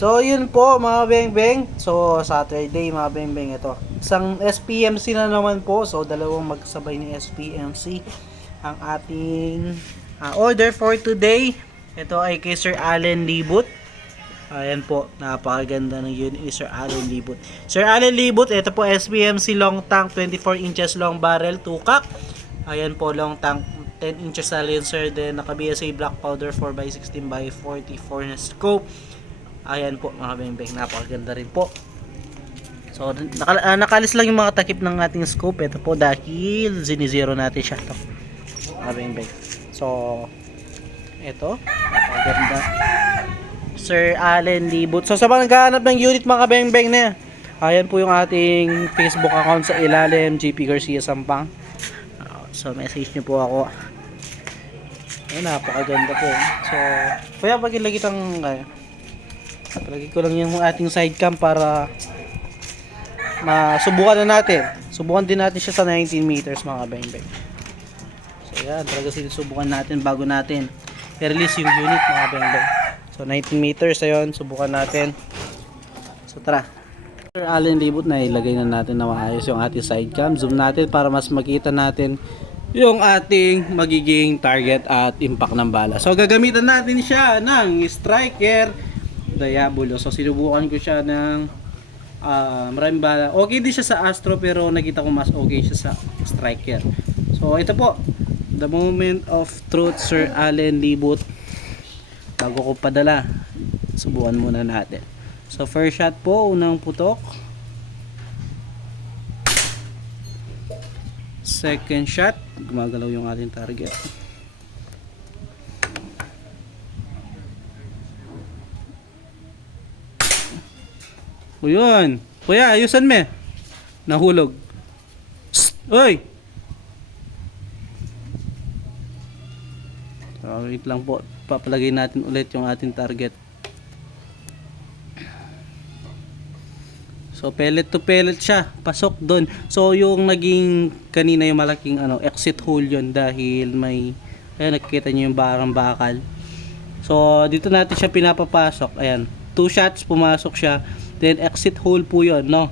So yun po mga beng-beng. So Saturday mga beng-beng, ito. Isang SPMC na naman po. So dalawang magsabay ni SPMC ang ating order for today. Ito ay kay Sir Allen Libut. Ayan po, napakaganda ng unit ni Sir Allen Libut. Sir Allen Libut, ito po SPMC long tank, 24 inches long barrel, 2 cock. Ayan po, long tank, 10 inches silencer, then naka BSA black powder 4x16x44 na scope. Ayan po mga beng-beng, napakaganda rin po. So nakalis lang yung mga takip ng ating scope. Ito po dahil zinizero natin siya to, mga beng-beng. So ito, napakaganda, Sir Allen Libut. So sa mga naghahanap ng unit mga beng-beng na, ayan po yung ating Facebook account sa ilalim, JP Garcia Sampang. So message nyo po ako. Ayan, napakaganda po. So kaya pagilagay itang palagi ko lang yung ating side cam para masubukan na natin. Subukan din natin siya sa 19 meters mga beng-beng. So yan, talaga sinusubukan natin bago natin i-release yung unit mga beng-beng. So 19 meters, ayun, subukan natin. So tara. Sir Allen Libut, na ilagay na natin na maayos yung ating side cam. Zoom natin para mas makita natin yung ating magiging target at impact ng bala. So gagamitan natin siya ng Striker Diabolo. So sinubukan ko siya ng maraming bala. Okay din siya sa Astro, pero nakita ko mas okay siya sa Striker. So ito po, the moment of truth, Sir Allen Libut. Bago ko padala, subukan muna natin. So first shot po, unang putok. Second shot, gumagalaw yung ating target. O yun, kuya, ayusan me. Nahulog. Psst! Oy! So, wait lang po, papalagay natin ulit yung ating target. So pellet to pellet siya, pasok doon. So yung naging kanina yung malaking exit hole yun, dahil may, ayan, nakikita niyo yung barang bakal. So dito natin siya pinapapasok. Ayan, 2 shots pumasok siya, then exit hole po yun, no?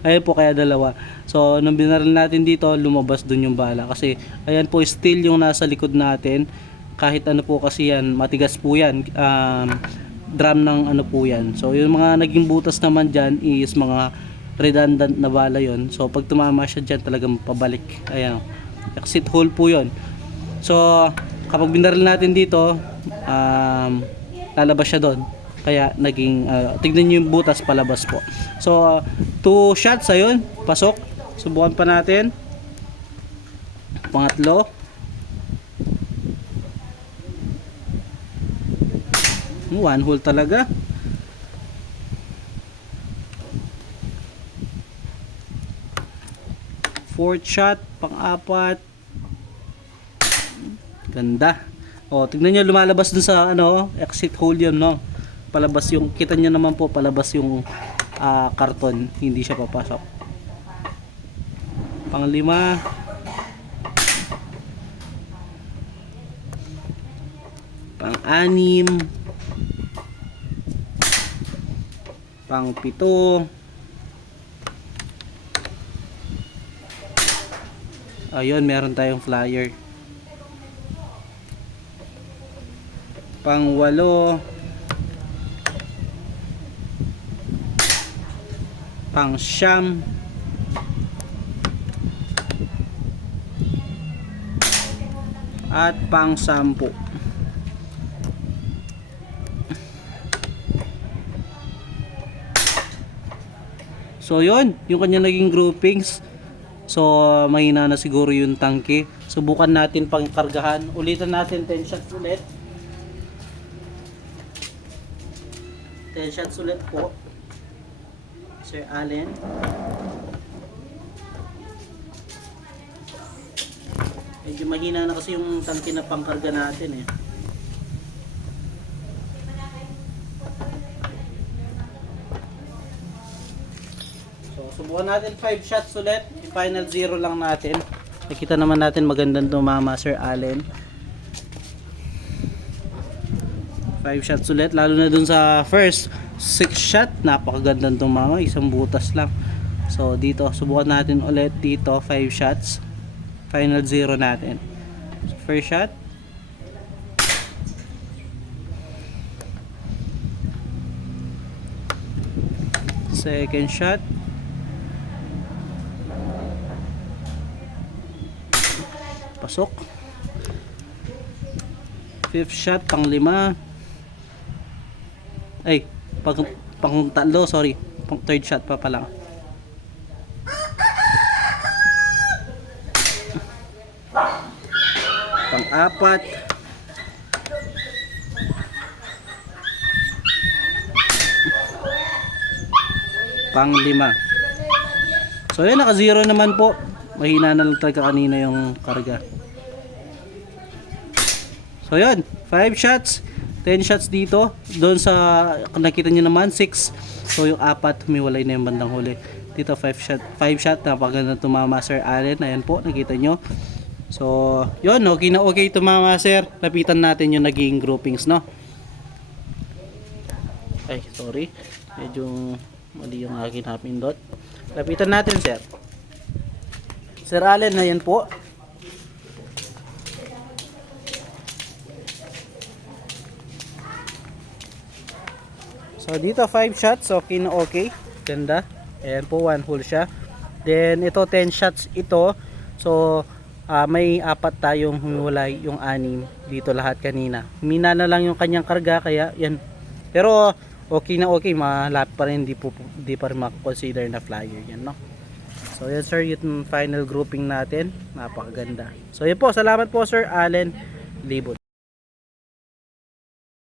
Ayan po, kaya dalawa. So nung binaril natin dito, lumabas doon yung bala, kasi ayan po, steel yung nasa likod natin. Kahit ano po kasi yan, matigas po yan, drum ng po yan. So yung mga naging butas naman dyan is mga redundant na bala yon. So pag tumama siya dyan, talagang pabalik. Ayan, exit hole po yon. So kapag binaril natin dito, lalabas siya doon. Kaya naging, tignan nyo yung butas, palabas po. So 2 shots, ayun, pasok. Subukan pa natin. Pangatlo. One hole talaga. Fourth shot, pang-apat. Ganda. O, tignan nyo, lumalabas dun sa exit hole yun, no? Palabas yung, kita nyo naman po, palabas yung karton, hindi siya papasok. Pang-5. Pang-6. Pang-7. Ayun, meron tayong flyer. Pang-8. Pang-9. At pang-10. So yun, yung kanya naging groupings. So mahina na siguro yung tangke. Subukan natin pang kargahan. Ulitan natin 10 shots ulit. 10 shots ulit po, Sir Allen. Medyo mahina na kasi yung tangke na pangkarga natin eh. Subukan natin 5 shots ulit. I-final 0 lang natin. Nakita naman natin magandang tumama, Sir Allen. 5 shots ulit, lalo na dun sa first. 6 shot, napakagandang tumama, isang butas lang. So dito subukan natin ulit dito, 5 shots, final 0 natin. So, first shot, second shot, pasok, fifth shot, pang 5, ay pang 3, sorry, pang third shot pa pala. Pang 4, pang 5. So yun, naka 0 naman po. Mahina na lang talaga kanina yung karga. So yun, 5 shots, 10 shots dito. Doon sa nakita nyo naman 6. So yung 4 humiwalay na yung bandang huli. Dito 5 shot, napaganda tumama Sir Allen. Ayan po, nakita nyo. So yun, okay na okay tumama sir. Lapitan natin yung naging groupings, no? Ay, sorry. Medyo mali yung aking napindot. Lapitan natin sir. Sir Allen, na yan po. So dito 5 shots, okay na okay. Ganda. Ayan po, 1 hole siya. Then ito 10 shots ito. So may 4 tayong humiwalay, yung 6 dito lahat kanina. Humina na lang yung kanyang karga kaya yan. Pero okay na okay, malapit pa rin, di pa rin makakonsider na flyer yan, no? So yan sir, yung final grouping natin, napakaganda. So yun po, salamat po Sir Allen Libot.